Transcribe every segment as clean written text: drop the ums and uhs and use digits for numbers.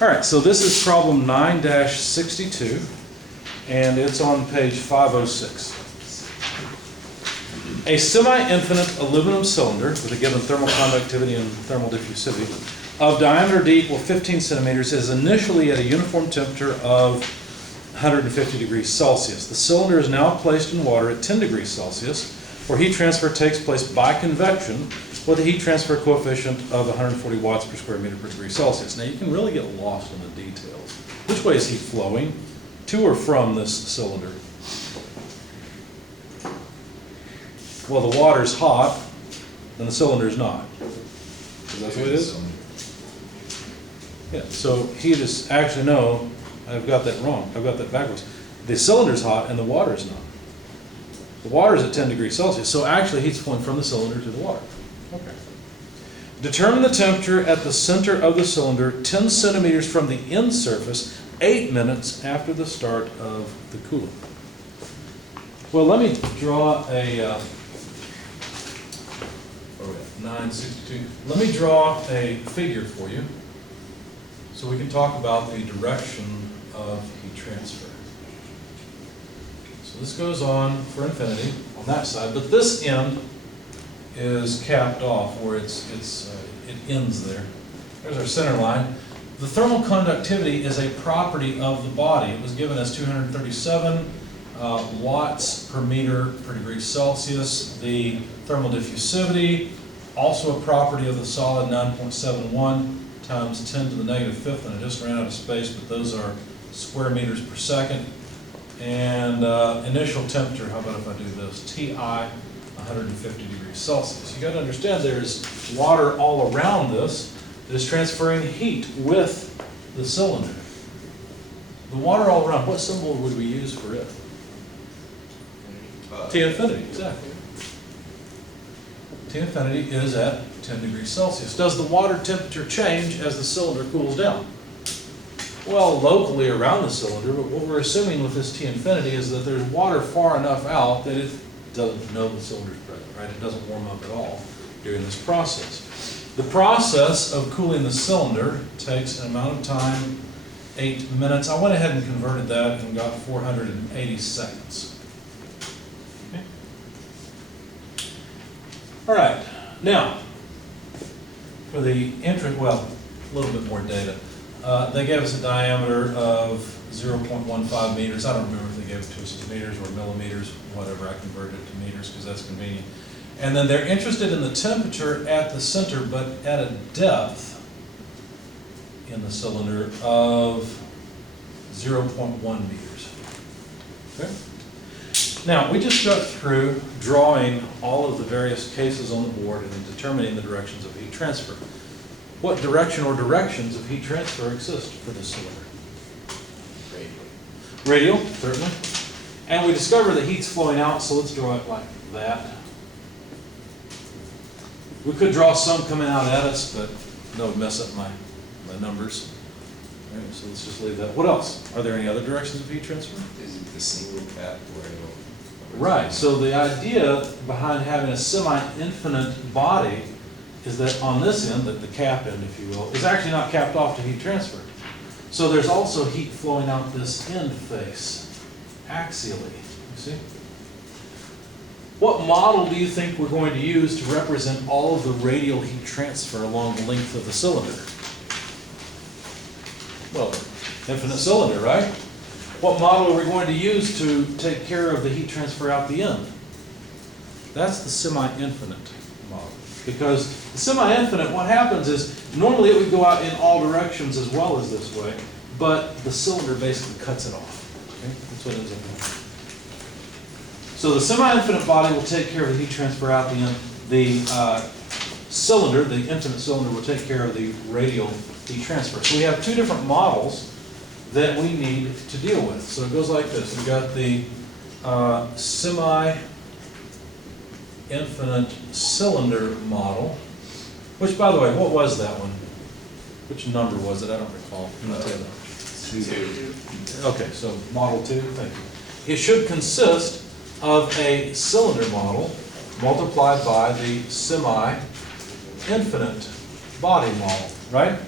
All right, so this is problem 9-62, and it's on page 506. A semi-infinite aluminum cylinder with a given thermal conductivity and thermal diffusivity of diameter d equal 15 centimeters is initially at a uniform temperature of 150 degrees Celsius. The cylinder is now placed in water at 10 degrees Celsius, where heat transfer takes place by convection with a heat transfer coefficient of 140 watts per square meter per degree Celsius. Now you can really get lost in the details. Which way is heat flowing? To or from this cylinder? Well, the water's hot and the cylinder's not. Is that what it is? Yeah, so heat is, actually no, I've got that wrong. I've got that backwards. The cylinder's hot and the water's not. The water's at 10 degrees Celsius, so actually heat's flowing from the cylinder to the water. Okay. Determine the temperature at the center of the cylinder 10 centimeters from the end surface 8 minutes after the start of the cooling. Well, let me draw a 962. Let me draw a figure for you so we can talk about the direction of heat transfer. So this goes on for infinity on that side, but this end is capped off where it ends there. There's our center line. The thermal conductivity is a property of the body. It was given as 237 watts per meter per degree Celsius. The thermal diffusivity, also a property of the solid, 9.71 times 10 to the negative fifth, and I just ran out of space, but those are square meters per second. And initial temperature, how about if I do this? TI, 150 degrees Celsius. You got to understand there's water all around this that is transferring heat with the cylinder. The water all around, what symbol would we use for it? T infinity, exactly. T infinity is at 10 degrees Celsius. Does the water temperature change as the cylinder cools down? Well, locally around the cylinder, but what we're assuming with this T infinity is that there's water far enough out that it doesn't know the cylinder's present, right? It doesn't warm up at all during this process. The process of cooling the cylinder takes an amount of time, 8 minutes. I went ahead and converted that and got 480 seconds. Okay. All right, now, for the entrance, well, a little bit more data. They gave us a diameter of 0.15 meters. I don't remember if they gave it to us as meters or millimeters, whatever. I converted it to meters because that's convenient. And then they're interested in the temperature at the center, but at a depth in the cylinder of 0.1 meters. Okay? Now, we just got through drawing all of the various cases on the board and then determining the directions of heat transfer. What direction or directions of heat transfer exist for this cylinder? Radial, certainly. And we discover that heat's flowing out, so let's draw it like that. We could draw some coming out at us, but that would mess up my numbers. All right, so let's just leave that. What else? Are there any other directions of heat transfer? Is it the single cap where it'll... Right, so the idea behind having a semi-infinite body is that on this end, the cap end, if you will, is actually not capped off to heat transfer. So there's also heat flowing out this end face, axially, you see? What model do you think we're going to use to represent all of the radial heat transfer along the length of the cylinder? Well, infinite cylinder, right? What model are we going to use to take care of the heat transfer out the end? That's the semi-infinite model. Because the semi-infinite, what happens is, normally it would go out in all directions as well as this way, but the cylinder basically cuts it off. Okay? That's what ends up happening. So the semi-infinite body will take care of the heat transfer out the end. The cylinder, the infinite cylinder, will take care of the radial heat transfer. So we have two different models that we need to deal with. So it goes like this. We've got the semi-infinite cylinder model, which, by the way, what was that one? Which number was it? I don't recall. Two. Okay, so model 2, thank you. It should consist of a cylinder model multiplied by the semi-infinite body model, right?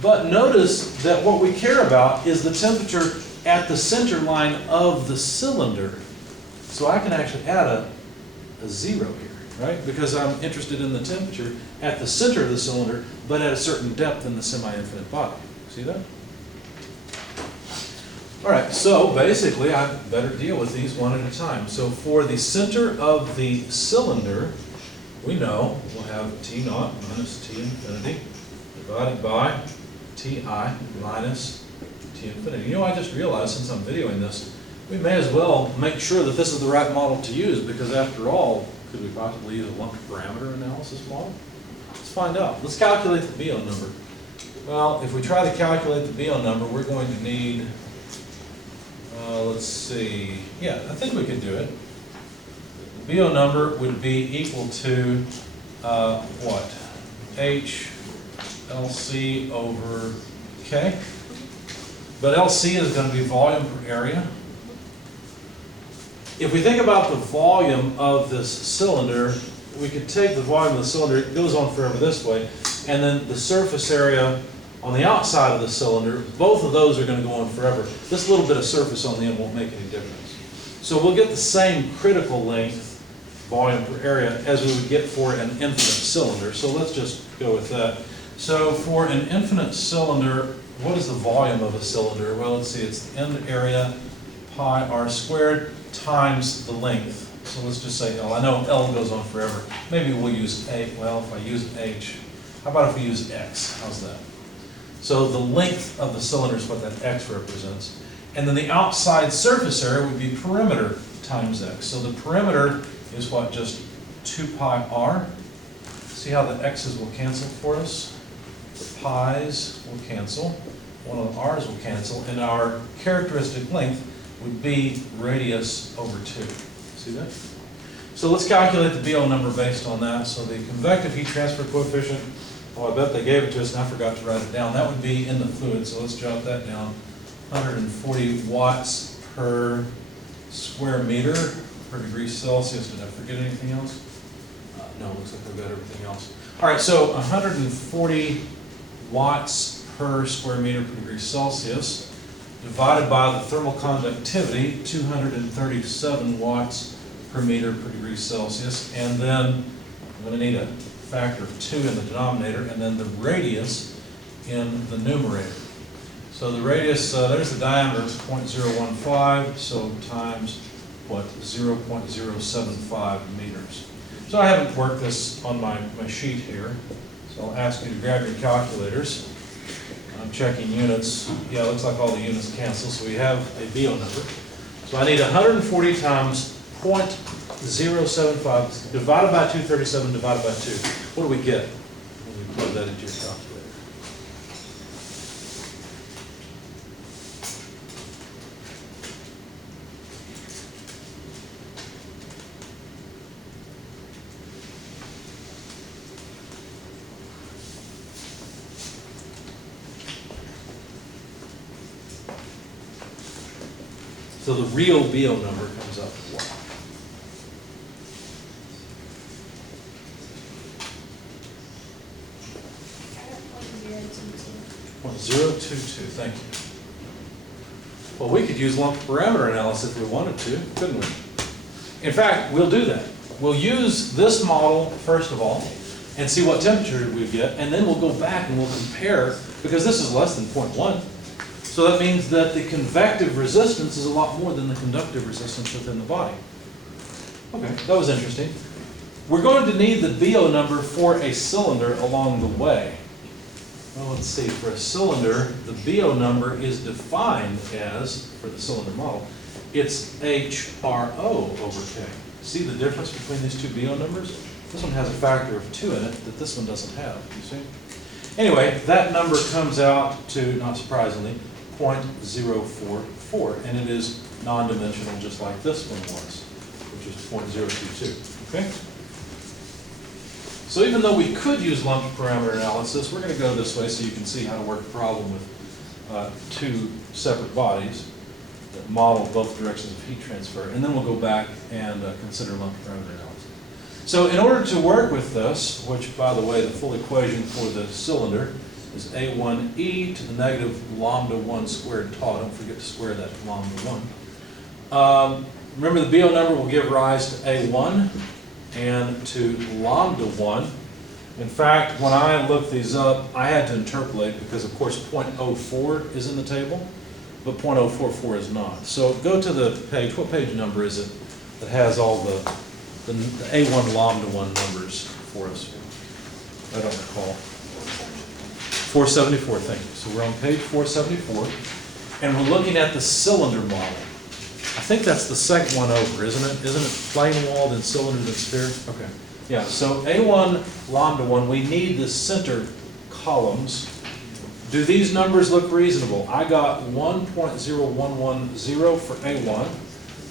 But notice that what we care about is the temperature at the center line of the cylinder. So I can actually add a 0 here, right? Because I'm interested in the temperature at the center of the cylinder, but at a certain depth in the semi-infinite body. See that? All right, so basically I better deal with these one at a time. So for the center of the cylinder, we know we'll have T naught minus T infinity divided by Ti minus T infinity. You know, I just realized since I'm videoing this, we may as well make sure that this is the right model to use, because after all, could we possibly use a lumped parameter analysis model? Let's find out. Let's calculate the BO number. Well, if we try to calculate the BO number, we're going to need, let's see, yeah, I think we can do it. The BO number would be equal to, what? H LC over K. But LC is going to be volume per area. If we think about the volume of this cylinder, we could take the volume of the cylinder, it goes on forever this way, and then the surface area on the outside of the cylinder, both of those are going to go on forever. This little bit of surface on the end won't make any difference. So we'll get the same critical length, volume per area, as we would get for an infinite cylinder. So let's just go with that. So for an infinite cylinder, what is the volume of a cylinder? Well, let's see, it's the end area pi r squared times the length. So let's just say L. I know L goes on forever. Maybe we'll use A. Well, if I use H, how about if we use X? How's that? So the length of the cylinder is what that X represents. And then the outside surface area would be perimeter times X. So the perimeter is what? Just 2 pi r. See how the X's will cancel for us? The pi's will cancel. One of the r's will cancel. And our characteristic length would be radius over 2. See that? So let's calculate the BO number based on that. So the convective heat transfer coefficient, oh, I bet they gave it to us and I forgot to write it down. That would be in the fluid, so let's jot that down. 140 watts per square meter per degree Celsius. Did I forget anything else? No, looks like I've got everything else. All right, so 140 watts per square meter per degree Celsius divided by the thermal conductivity, 237 watts per meter per degree Celsius, and then I'm going to need a factor of 2 in the denominator, and then the radius in the numerator. So the radius, there's the diameter, it's 0.015, so times, what, 0.075 meters. So I haven't worked this on my sheet here, so I'll ask you to grab your calculators. I'm checking units. Yeah, it looks like all the units cancel, so we have a BO number. So I need 140 times 0.075 divided by 237 divided by 2. What do we get when we plug that into your calculator? So the real BO number comes up to what? 0.022, thank you. Well, we could use lumped parameter analysis if we wanted to, couldn't we? In fact, we'll do that. We'll use this model, first of all, and see what temperature we get, and then we'll go back and we'll compare, because this is less than 0.1. So that means that the convective resistance is a lot more than the conductive resistance within the body. Okay, that was interesting. We're going to need the BO number for a cylinder along the way. Well, let's see, for a cylinder, the BO number is defined as, for the cylinder model, it's HRO over K. See the difference between these two BO numbers? This one has a factor of 2 in it that this one doesn't have, you see? Anyway, that number comes out to, not surprisingly, 0.044, and it is non-dimensional just like this one was, which is 0.022, okay? So even though we could use lumped parameter analysis, we're going to go this way so you can see how to work a problem with two separate bodies that model both directions of heat transfer, and then we'll go back and consider lumped parameter analysis. So in order to work with this, which by the way, the full equation for the cylinder is A1e to the negative lambda 1 squared tau. Don't forget to square that to lambda 1. Remember, the BO number will give rise to A1 and to lambda 1. In fact, when I looked these up, I had to interpolate because, of course, 0.04 is in the table, but 0.044 is not. So go to the page. What page number is it that has all the A1 lambda 1 numbers for us? I don't recall. 474, thank you. So we're on page 474, and we're looking at the cylinder model. I think that's the second one over, isn't it? Isn't it plane walled and cylinder and sphere? Okay. Yeah, so A1 lambda 1, we need the center columns. Do these numbers look reasonable? I got 1.0110 for A1,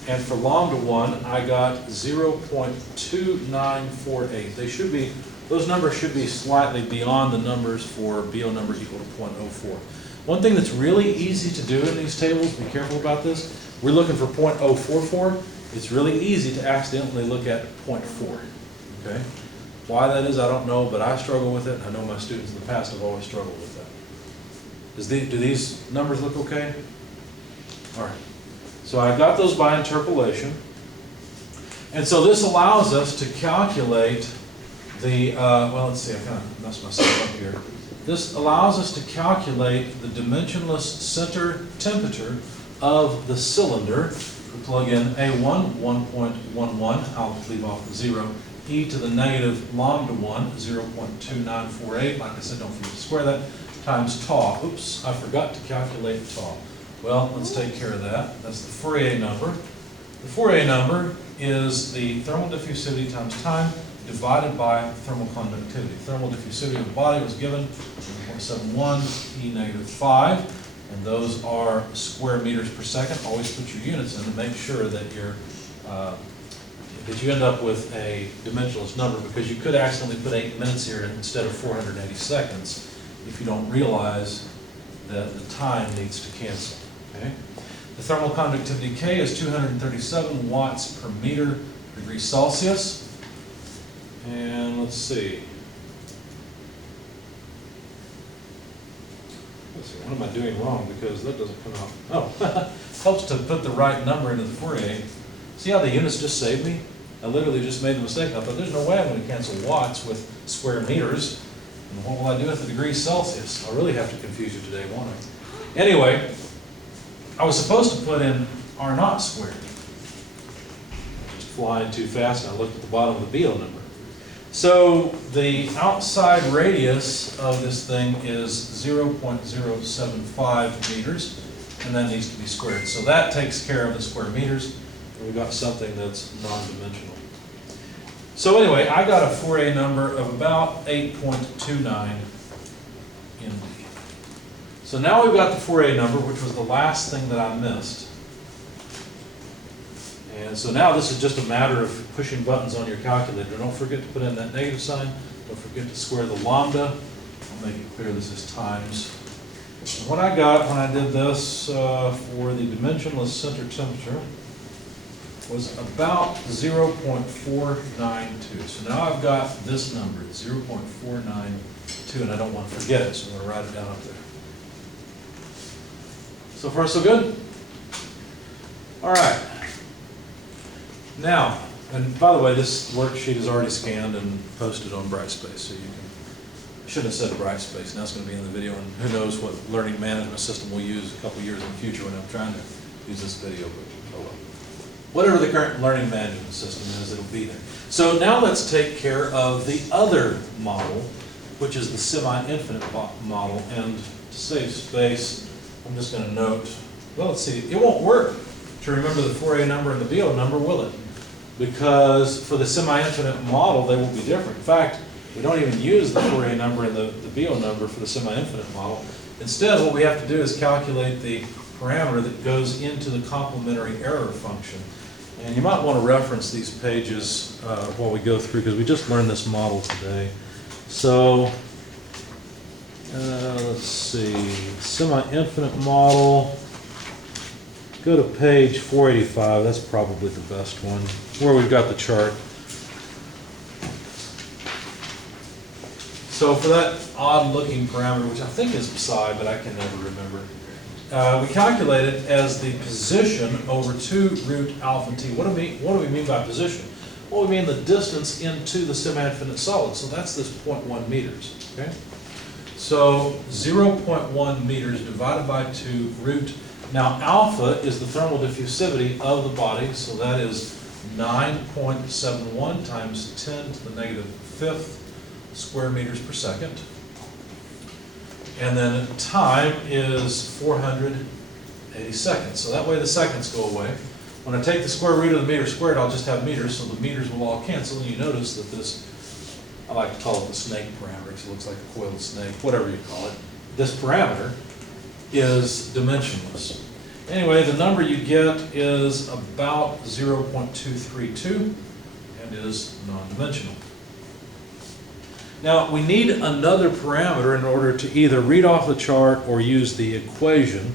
and for lambda 1, I got 0.2948. They should be, those numbers should be slightly beyond the numbers for BO number equal to 0.04. One thing that's really easy to do in these tables, be careful about this, we're looking for 0.044. It's really easy to accidentally look at 0.4. Okay? Why that is, I don't know, but I struggle with it. I know my students in the past have always struggled with that. Do these numbers look okay? All right. So I got those by interpolation. And so this allows us to calculate the, well, let's see, I kind of messed myself up here. This allows us to calculate the dimensionless center temperature of the cylinder. We plug in A1, 1.11, I'll leave off the 0, e to the negative lambda 1, 0.2948, like I said, don't forget to square that, times tau. Oops, I forgot to calculate tau. Well, let's take care of that. That's the Fourier number. The Fourier number is the thermal diffusivity times time divided by thermal conductivity. Thermal diffusivity of the body was given 1.71 e negative 5, and those are square meters per second. Always put your units in to make sure that you're that you end up with a dimensionless number, because you could accidentally put 8 minutes here instead of 480 seconds if you don't realize that the time needs to cancel. Okay? The thermal conductivity K is 237 watts per meter degree Celsius. And let's see. What am I doing wrong? Because that doesn't come out. Oh, helps to put the right number into the Fourier. See how the units just saved me? I literally just made the mistake. I thought there's no way I'm going to cancel watts with square meters. And what will I do with the degrees Celsius? I'll really have to confuse you today, won't I? Anyway, I was supposed to put in R naught squared. Just flying too fast, and I looked at the bottom of the BO number. So the outside radius of this thing is 0.075 meters, and that needs to be squared. So that takes care of the square meters, and we've got something that's non-dimensional. So anyway, I got a Fourier number of about 8.29 in D. So now we've got the Fourier number, which was the last thing that I missed. And so now this is just a matter of pushing buttons on your calculator. Don't forget to put in that negative sign. Don't forget to square the lambda. I'll make it clear this is times. And what I got when I did this for the dimensionless center temperature was about 0.492. So now I've got this number, 0.492, and I don't want to forget it, so I'm going to write it down up there. So far, so good? All right. Now, and by the way, this worksheet is already scanned and posted on Brightspace, so you can, I shouldn't have said Brightspace, now it's going to be in the video, and who knows what learning management system we'll use a couple years in the future when I'm trying to use this video, but oh well. Whatever the current learning management system is, it'll be there. So now let's take care of the other model, which is the semi-infinite model, and to save space, I'm just going to note, well, let's see, it won't work to remember the Fourier number and the BO number, will it? Because for the semi-infinite model, they will be different. In fact, we don't even use the Fourier number and the BO number for the semi-infinite model. Instead, what we have to do is calculate the parameter that goes into the complementary error function. And you might want to reference these pages while we go through, because we just learned this model today. So, let's see, semi-infinite model. Go to page 485, that's probably the best one, where we've got the chart. So for that odd-looking parameter, which I think is psi, but I can never remember, we calculate it as the position over 2 root alpha t. What do we mean by position? Well, we mean the distance into the semi-infinite solid. So that's this 0.1 meters. Okay. So 0.1 meters divided by 2 root. Now alpha is the thermal diffusivity of the body, so that is 9.71 times 10 to the negative 5th square meters per second. And then time is 480 seconds. So that way the seconds go away. When I take the square root of the meter squared, I'll just have meters, so the meters will all cancel. And you notice that this, I like to call it the snake parameter, because it looks like a coiled snake, whatever you call it. This parameter is dimensionless. Anyway, the number you get is about 0.232 and is non-dimensional. Now, we need another parameter in order to either read off the chart or use the equation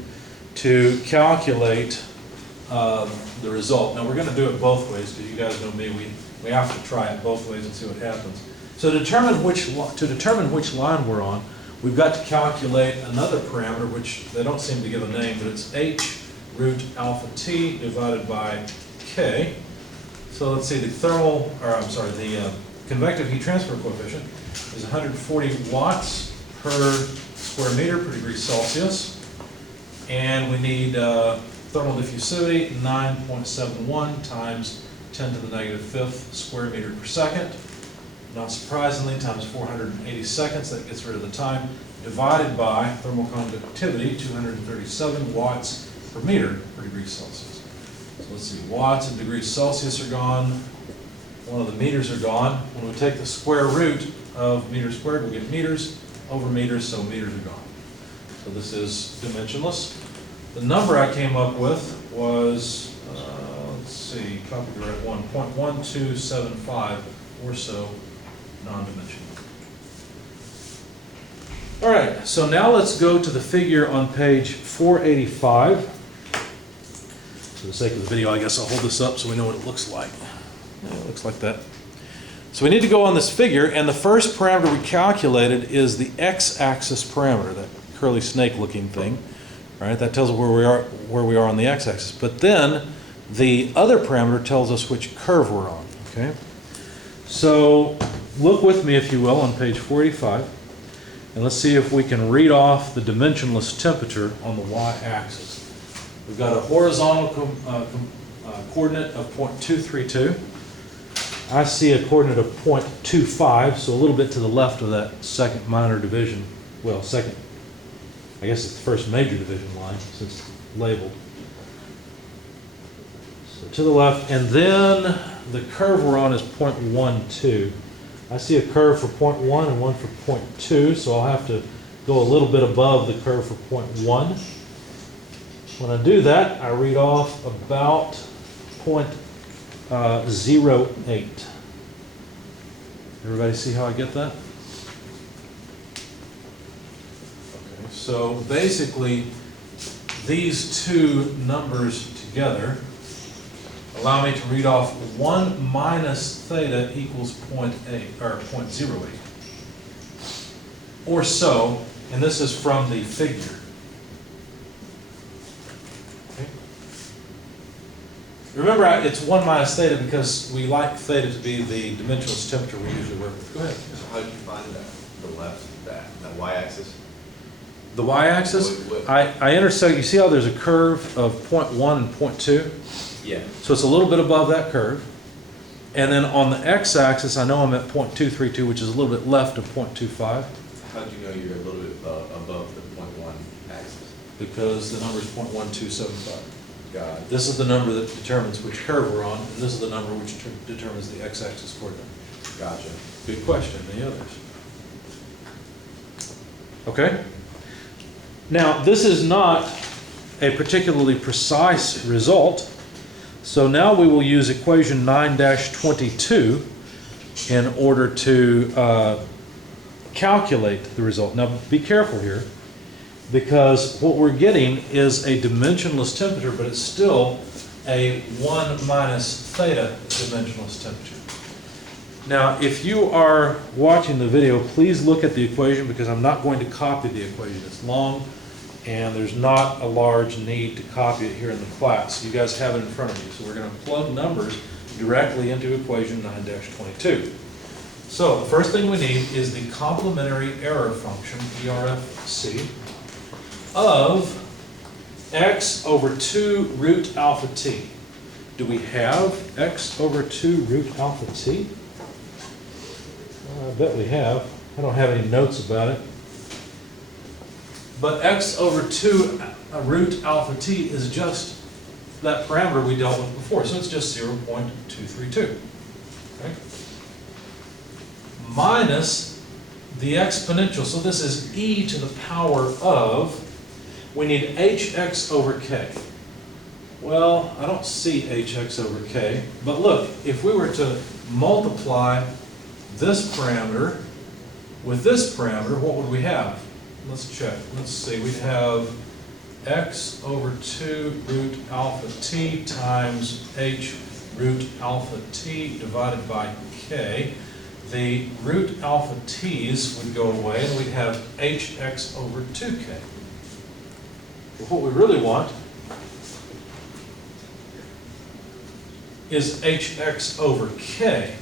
to calculate the result. Now, we're going to do it both ways, because you guys know me, we have to try it both ways and see what happens. So to determine which line we're on, we've got to calculate another parameter, which they don't seem to give a name, but it's h root alpha t divided by k. So let's see, the convective heat transfer coefficient is 140 watts per square meter per degree Celsius. And we need thermal diffusivity, 9.71 times 10 to the negative 5th square meter per second. Not surprisingly, times 480 seconds, that gets rid of the time, divided by thermal conductivity, 237 watts per meter per degree Celsius. So let's see, watts and degrees Celsius are gone. One of the meters are gone. When we take the square root of meters squared, we get meters over meters, so meters are gone. So this is dimensionless. The number I came up with was, let's see, copyright 1.1275 or so non-dimensional. All right, so now let's go to the figure on page 485. For the sake of the video, I guess I'll hold this up so we know what it looks like. Yeah, it looks like that. So we need to go on this figure, and the first parameter we calculated is the x-axis parameter, that curly snake-looking thing. Right? That tells us where we are on the x-axis. But then the other parameter tells us which curve we're on. Okay. So look with me, if you will, on page 485, and let's see if we can read off the dimensionless temperature on the y-axis. We've got a horizontal coordinate of 0.232. I see a coordinate of 0.25, so a little bit to the left of that second minor division. Well, second, I guess it's the first major division line since it's labeled. So to the left, and then the curve we're on is 0.12. I see a curve for 0.1 and one for 0.2, so I'll have to go a little bit above the curve for 0.1. When I do that, I read off about 0.08. Everybody see how I get that? Okay, so basically, these two numbers together allow me to read off 1 minus theta equals 0.8 or 0.08. Or so, and this is from the figure. Okay. Remember, it's 1 minus theta because we like theta to be the dimensionless temperature we usually work with. Go ahead. So how did you find that? The left, that y-axis? The y-axis, I intersect, you see how there's a curve of 0.1 and 0.2? Yeah. So it's a little bit above that curve. And then on the x-axis, I know I'm at 0.232, which is a little bit left of 0.25. How do you know you're a little bit above the 0.1 axis? Because the number is 0.1275. Got it. This is the number that determines which curve we're on, and this is the number which determines the x-axis coordinate. Gotcha. Good question. Any others? Okay. Now, this is not a particularly precise result, so now we will use equation 9-22 in order to calculate the result. Now, be careful here, because what we're getting is a dimensionless temperature, but it's still a 1 minus theta dimensionless temperature. Now, if you are watching the video, please look at the equation because I'm not going to copy the equation. It's long and there's not a large need to copy it here in the class. You guys have it in front of you. So we're going to plug numbers directly into equation 9-22. So the first thing we need is the complementary error function, ERFC, of x over 2 root alpha t. Do we have x over 2 root alpha t? I bet we have. I don't have any notes about it. But x over 2 root alpha t is just that parameter we dealt with before, so it's just 0.232. Okay? Minus the exponential, so this is e to the power of, we need hx over k. Well, I don't see hx over k, but look, if we were to multiply this parameter with this parameter, what would we have? Let's check. Let's see. We'd have x over 2 root alpha t times h root alpha t divided by k. The root alpha t's would go away, and we'd have hx over 2k. But what we really want is hx over k.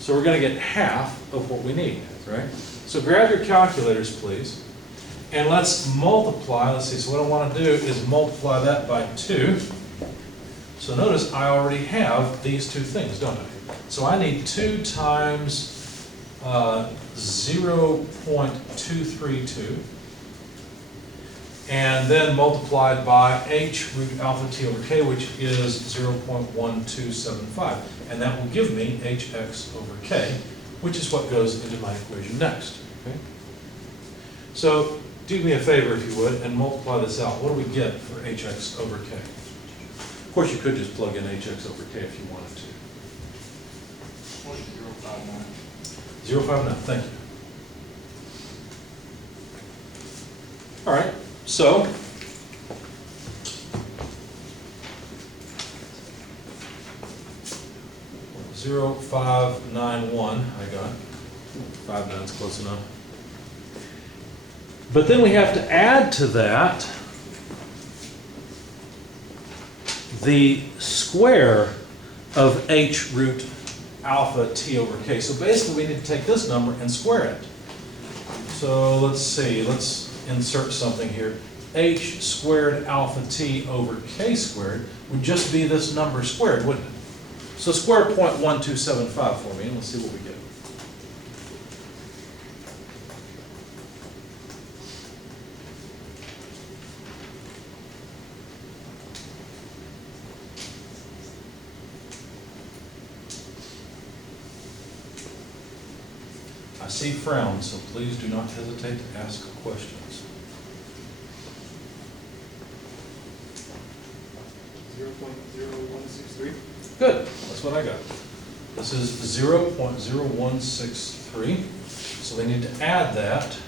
So we're going to get half of what we need, right? So grab your calculators, please, and let's multiply. Let's see, so what I want to do is multiply that by 2. So notice I already have these two things, don't I? So I need 2 times 0.232, and then multiplied by h root alpha t over k, which is 0.1275. And that will give me hx over k, which is what goes into my equation next. Okay? So do me a favor, if you would, and multiply this out. What do we get for hx over k? Of course, you could just plug in hx over k if you wanted to. 0.059. 0.59, thank you. All right, so 0.591, I got. 59's close enough. But then we have to add to that the square of h root alpha t over k. So basically we need to take this number and square it. So let's see, let's insert something here. H squared alpha t over k squared would just be this number squared, wouldn't it? So square 0.1275 for me, and let's see what we get. I see frowns, so please do not hesitate to ask questions. 0.0163. Good, that's what I got. This is 0.0163, so they need to add that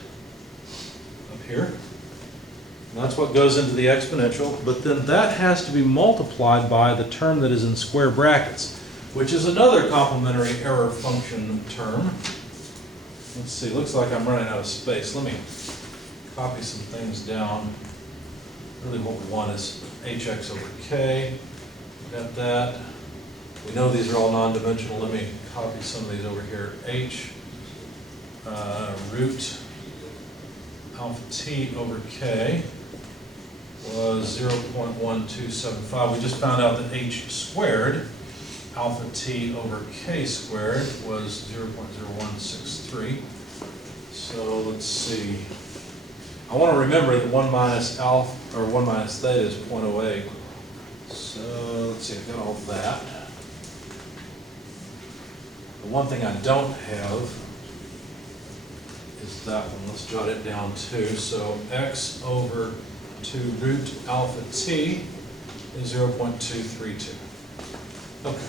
up here. And that's what goes into the exponential, but then that has to be multiplied by the term that is in square brackets, which is another complementary error function term. Let's see, looks like I'm running out of space. Let me copy some things down. Really what we want is hx over k. Got that. We know these are all non-dimensional. Let me copy some of these over here. H root alpha t over k was 0.1275. We just found out that h squared alpha t over k squared was 0.0163. So let's see. I want to remember that 1 minus alpha, or 1 minus theta is 0.08. So let's see, I've got all that. The one thing I don't have is that one. Let's jot it down too. So x over 2 root alpha t is 0.232. Okay.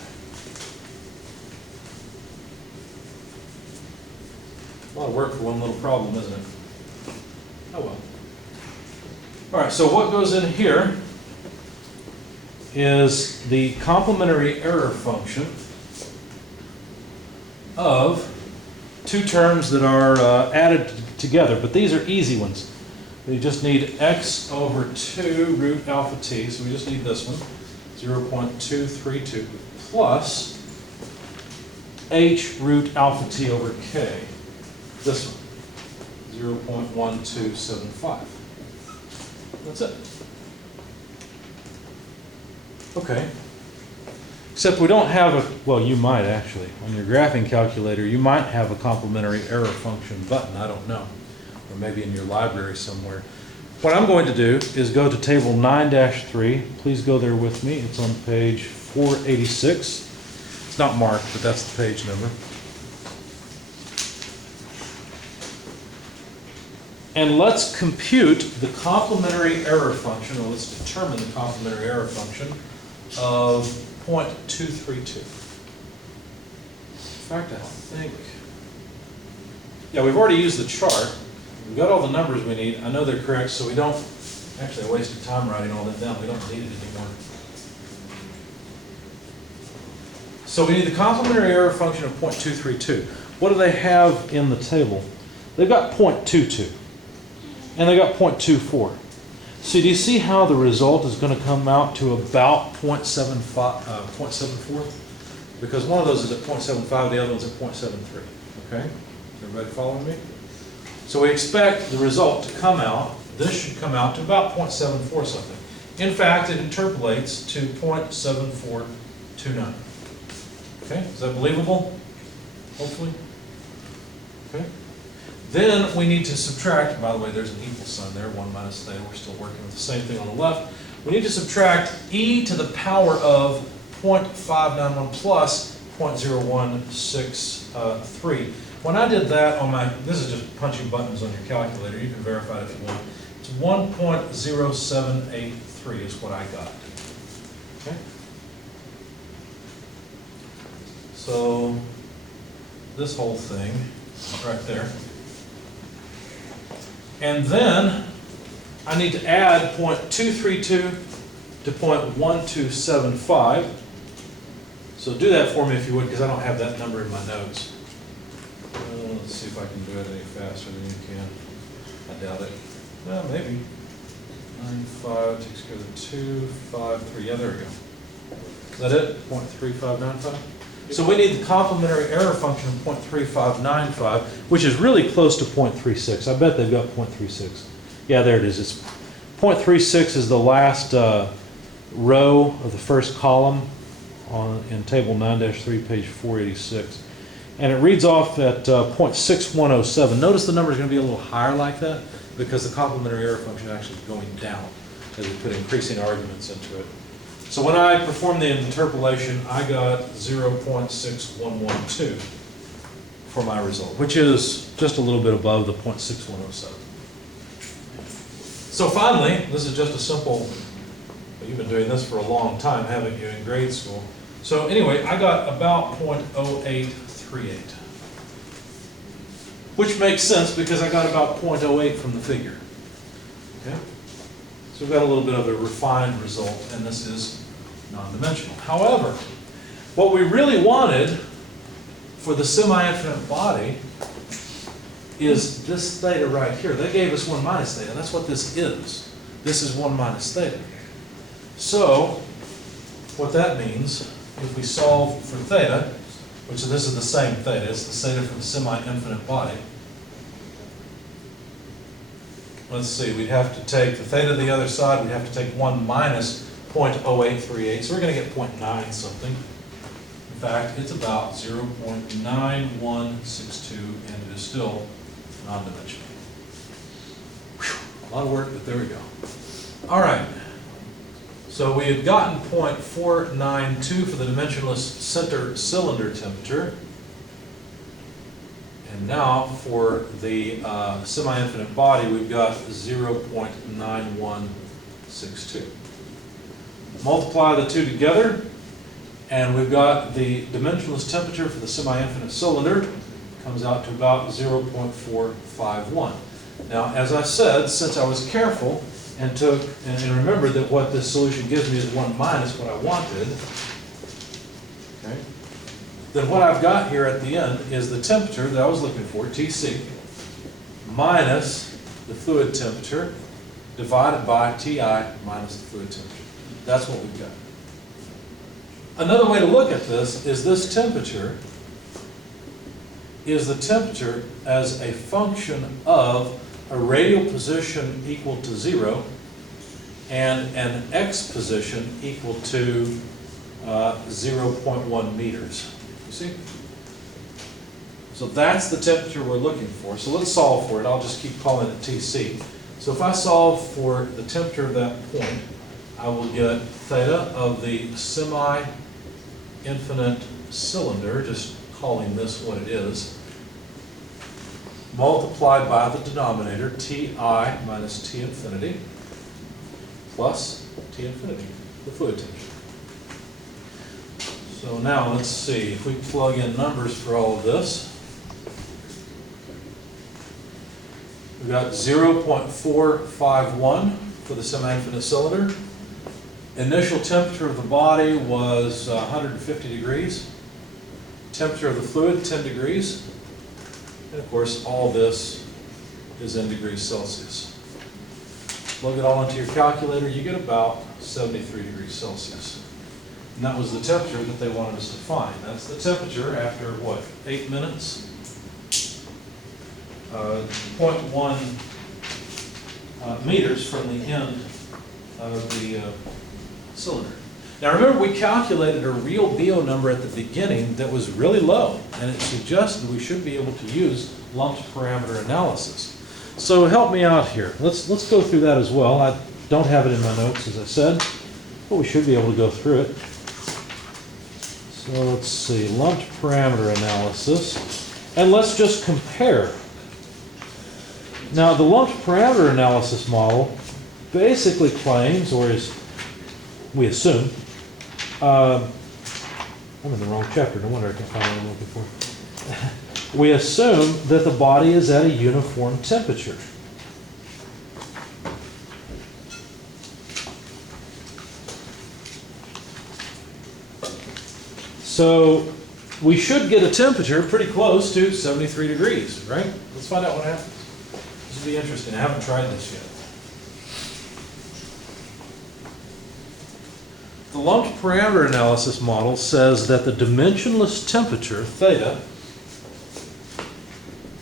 A lot of work for one little problem, isn't it? Oh well. All right, so what goes in here is the complementary error function of two terms that are added together, but these are easy ones. We just need x over 2 root alpha t, so we just need this one, 0.232, plus h root alpha t over k, this one, 0.1275. That's it. Okay. Except we don't have a, well, you might actually. On your graphing calculator, you might have a complementary error function button, I don't know. Or maybe in your library somewhere. What I'm going to do is go to table 9-3. Please go there with me. It's on page 486. It's not marked, but that's the page number. And let's compute the complementary error function, or let's determine the complementary error function of 0.232. In fact, I think, yeah, we've already used the chart. We've got all the numbers we need. I know they're correct, so we don't, actually I wasted time writing all that down. We don't need it anymore. So we need the complementary error function of 0.232. What do they have in the table? They've got 0.22. And they got 0.24. So do you see how the result is going to come out to about 0.74? Because one of those is at 0.75, the other one's at 0.73. Okay? Everybody following me? So we expect the result to come out, this should come out to about 0.74 something. In fact, it interpolates to 0.7429. Okay? Is that believable? Hopefully? Okay? Then we need to subtract, by the way, there's an equal sign there, 1 minus theta. We're still working with the same thing on the left. We need to subtract e to the power of 0.591 plus 0.0163. When I did that on my, this is just punching buttons on your calculator. You can verify it if you want. It's 1.0783 is what I got. Okay? So this whole thing right there. And then I need to add 0.232 to 0.1275. So do that for me if you would, because I don't have that number in my notes. Let's see if I can do it any faster than you can. I doubt it. Well, maybe. 95 takes care of the 253. Yeah, there we go. Is that it? 0.3595? So we need the complementary error function of 0.3595, which is really close to 0.36. I bet they've got 0.36. Yeah, there it is. It's 0.36 is the last row of the first column in table 9-3, page 486. And it reads off at 0.6107. Notice the number is going to be a little higher like that because the complementary error function actually is going down as we put increasing arguments into it. So when I performed the interpolation, I got 0.6112 for my result, which is just a little bit above the 0.6107. So finally, this is just a simple, well, you've been doing this for a long time, haven't you, in grade school? So anyway, I got about 0.0838, which makes sense because I got about 0.08 from the figure. Okay? So we've got a little bit of a refined result, and this is non-dimensional. However, what we really wanted for the semi-infinite body is this theta right here. They gave us 1 minus theta. That's what this is. This is 1 minus theta. So, what that means, if we solve for theta, which this is the same theta, it's the theta for the semi-infinite body. Let's see, we'd have to take the theta to the other side, we'd have to take 1 minus 0.0838, so we're going to get 0.9 something. In fact, it's about 0.9162, and it is still non-dimensional. A lot of work, but there we go. All right. So we had gotten 0.492 for the dimensionless center cylinder temperature. And now for the semi-infinite body, we've got 0.9162. Multiply the two together, and we've got the dimensionless temperature for the semi-infinite cylinder. Comes out to about 0.451. Now, as I said, since I was careful and took and remembered that what this solution gives me is 1 minus what I wanted, okay, then what I've got here at the end is the temperature that I was looking for, Tc, minus the fluid temperature divided by Ti minus the fluid temperature. That's what we've got. Another way to look at this is temperature is the temperature as a function of a radial position equal to 0 and an x position equal to 0.1 meters. You see? So that's the temperature we're looking for. So let's solve for it. I'll just keep calling it Tc. So if I solve for the temperature of that point, I will get theta of the semi-infinite cylinder, just calling this what it is, multiplied by the denominator, Ti minus T infinity, plus T infinity, the fluid temperature. So now let's see, if we plug in numbers for all of this, we've got 0.451 for the semi-infinite cylinder. Initial temperature of the body was 150 degrees. Temperature of the fluid, 10 degrees. And of course, all this is in degrees Celsius. Plug it all into your calculator, you get about 73 degrees Celsius. And that was the temperature that they wanted us to find. That's the temperature after, what, 8 minutes? 0.1 meters from the end of the cylinder. Now remember, we calculated a real BO number at the beginning that was really low, and it suggested we should be able to use lumped parameter analysis. So help me out here. Let's go through that as well. I don't have it in my notes, as I said, but we should be able to go through it. So let's see, lumped parameter analysis, and let's just compare. Now the lumped parameter analysis model basically claims, or is, we assume, I'm in the wrong chapter, no wonder I can't find what I'm looking for. We assume that the body is at a uniform temperature. So we should get a temperature pretty close to 73 degrees, right? Let's find out what happens. This will be interesting. I haven't tried this yet. The lumped parameter analysis model says that the dimensionless temperature, theta,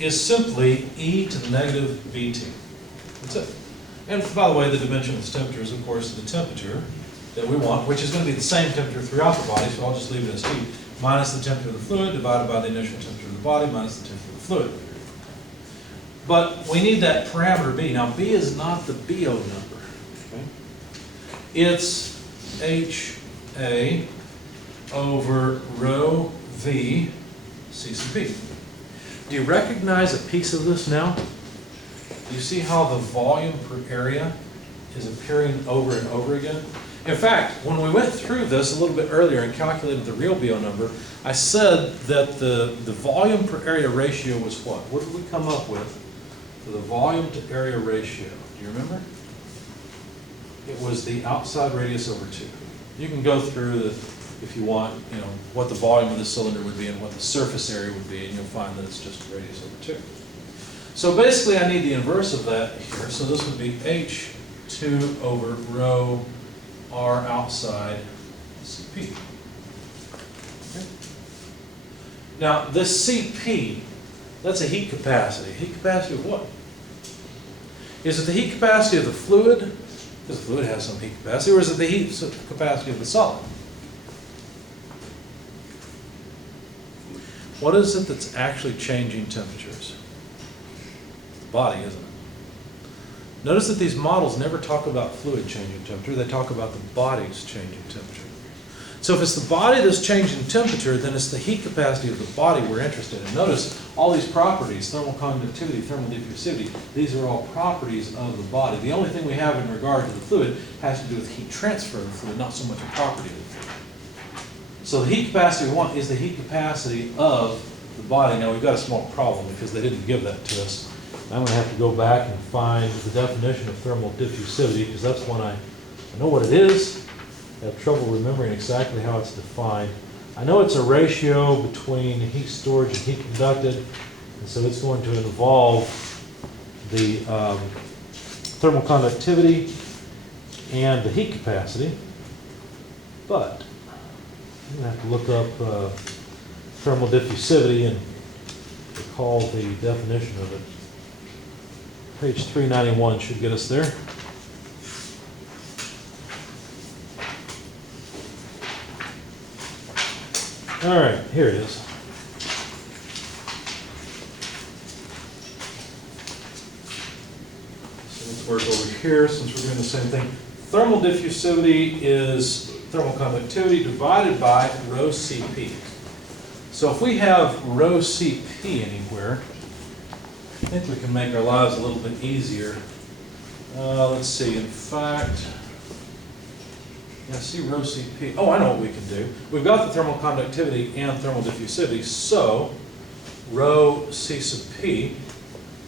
is simply e to the negative Vt. That's it. And by the way, the dimensionless temperature is, of course, the temperature that we want, which is going to be the same temperature throughout the body, so I'll just leave it as T, minus the temperature of the fluid divided by the initial temperature of the body minus the temperature of the fluid. But we need that parameter B. Now, B is not the BO number. Okay? It's HA over rho V C sub B. Do you recognize a piece of this now? Do you see how the volume per area is appearing over and over again? In fact, when we went through this a little bit earlier and calculated the real BO number, I said that the volume per area ratio was what? What did we come up with for the volume to area ratio? Do you remember? It was the outside radius over 2. You can go through, if you want, what the volume of the cylinder would be and what the surface area would be, and you'll find that it's just radius over 2. So basically, I need the inverse of that here. So this would be H2 over rho R outside CP. Okay. Now, this CP, that's a heat capacity. Heat capacity of what? Is it the heat capacity of the fluid? Because the fluid has some heat capacity, or is it the heat capacity of the solid? What is it that's actually changing temperatures? The body, isn't it? Notice that these models never talk about fluid changing temperature, they talk about the body's changing temperature. So if it's the body that's changing temperature, then it's the heat capacity of the body we're interested in. Notice all these properties, thermal conductivity, thermal diffusivity, these are all properties of the body. The only thing we have in regard to the fluid has to do with heat transfer of the fluid, not so much a property of the fluid. So the heat capacity we want is the heat capacity of the body. Now we've got a small problem because they didn't give that to us. I'm going to have to go back and find the definition of thermal diffusivity, because that's one I know what it is. I have trouble remembering exactly how it's defined. I know it's a ratio between heat storage and heat conducted, and so it's going to involve the thermal conductivity and the heat capacity. But I'm gonna have to look up thermal diffusivity and recall the definition of it. Page 391 should get us there. All right, here it is. So let's work over here since we're doing the same thing. Thermal diffusivity is thermal conductivity divided by rho Cp. So if we have rho Cp anywhere, I think we can make our lives a little bit easier. Let's see, in fact, yeah, see rho Cp. Oh, I know what we can do. We've got the thermal conductivity and thermal diffusivity, so rho C sub P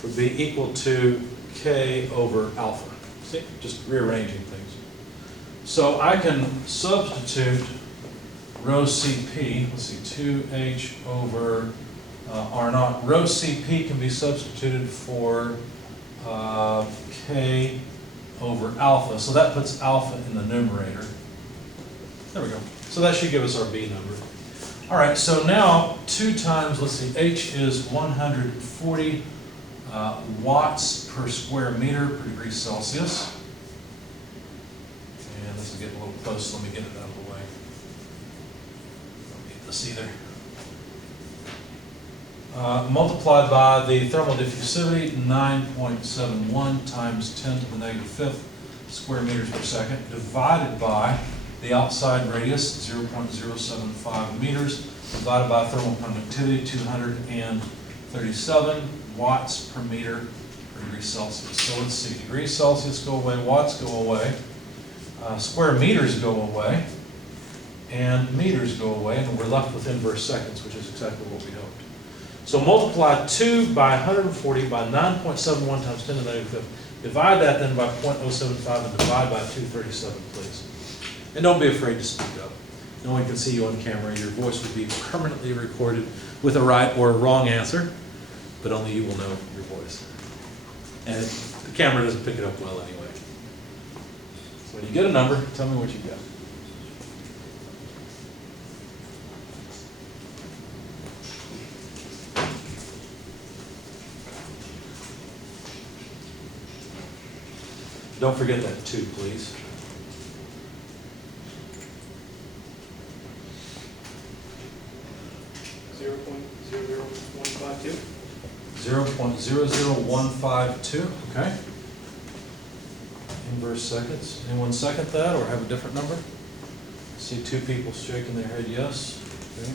would be equal to K over alpha. See, just rearranging things. So I can substitute rho Cp, let's see, 2H over R naught. Rho Cp can be substituted for K over alpha. So that puts alpha in the numerator. There we go. So that should give us our B number. All right, so now 2 times, let's see, H is 140 watts per square meter per degree Celsius. And this is getting a little close, so let me get it out of the way. Don't need this either. Multiplied by the thermal diffusivity, 9.71 times 10 to the negative 5th square meters per second, divided by the outside radius, 0.075 meters, divided by thermal conductivity, 237 watts per meter per degree Celsius. So let's see, degrees Celsius go away, watts go away, square meters go away, and meters go away, and we're left with inverse seconds, which is exactly what we hoped. So multiply 2 by 140 by 9.71 times 10 to the negative 5th. Divide that then by 0.075 and divide by 237, please. And don't be afraid to speak up. No one can see you on camera. Your voice will be permanently recorded with a right or a wrong answer, but only you will know your voice. And the camera doesn't pick it up well anyway. So when you get a number, tell me what you got. Don't forget that 2, please. .00152. 0.00152, okay. Inverse seconds. Anyone second that or have a different number? See 2 people shaking their head yes. Okay.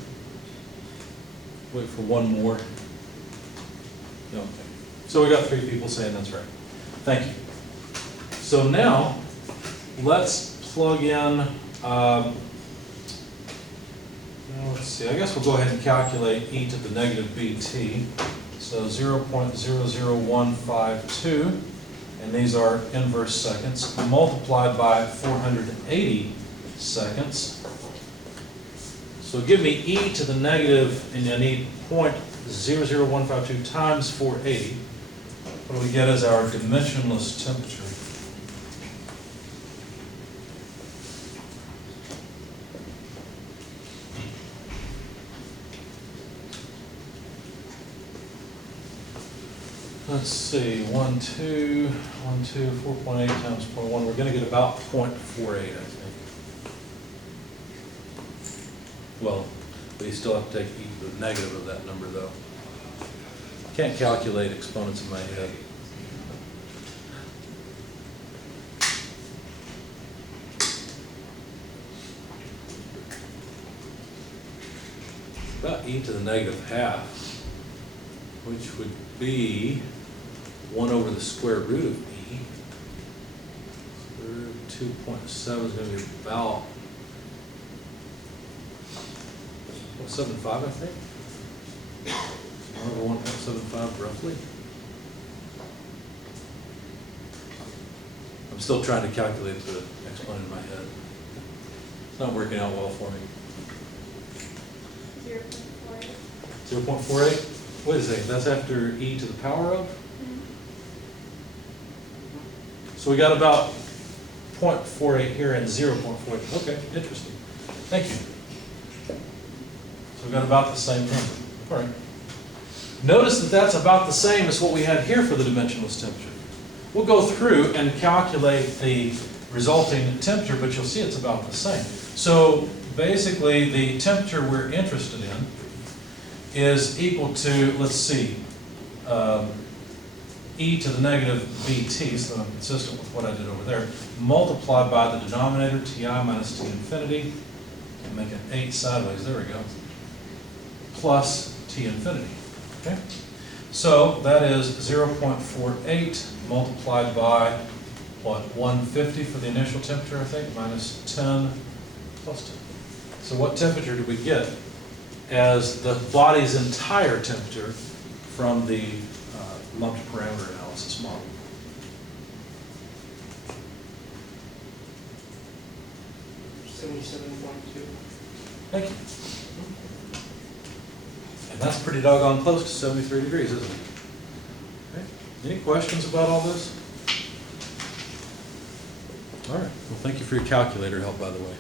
Wait for one more. No, okay. So we got 3 people saying that's right. Thank you. So now, let's plug in, let's see, I guess we'll go ahead and calculate e to the negative bt. So 0.00152, and these are inverse seconds, multiplied by 480 seconds. So give me e to the negative, and I need 0.00152 times 480. What do we get as our dimensionless temperature? Let's see, 1, 2, 4.8 times 0.1. We're going to get about 0.48, I think. Well, we still have to take the negative of that number, though. Can't calculate exponents in my head. About e to the negative half, which would be 1 over the square root of e. 2.7 is going to be about 1.75, I think. 1 over 1.75 roughly. I'm still trying to calculate the exponent in my head. It's not working out well for me. 0.48? Wait a second, that's after e to the power of? So we got about 0.48 here and 0.48. Okay, interesting. Thank you. So we got about the same number. All right. Notice that that's about the same as what we had here for the dimensionless temperature. We'll go through and calculate the resulting temperature, but you'll see it's about the same. So basically, the temperature we're interested in is equal to, let's see, e to the negative bt, so I'm consistent with what I did over there, multiplied by the denominator, ti minus t infinity, and make it 8 sideways, there we go, plus t infinity, okay? So that is 0.48 multiplied by, what, 150 for the initial temperature, I think, minus 10 plus 10. So what temperature do we get as the body's entire temperature from the lumped parameter analysis model? $77.2. Thank you. And that's pretty doggone close to 73 degrees, isn't it? Okay. Any questions about all this? All right. Well, thank you for your calculator help, by the way.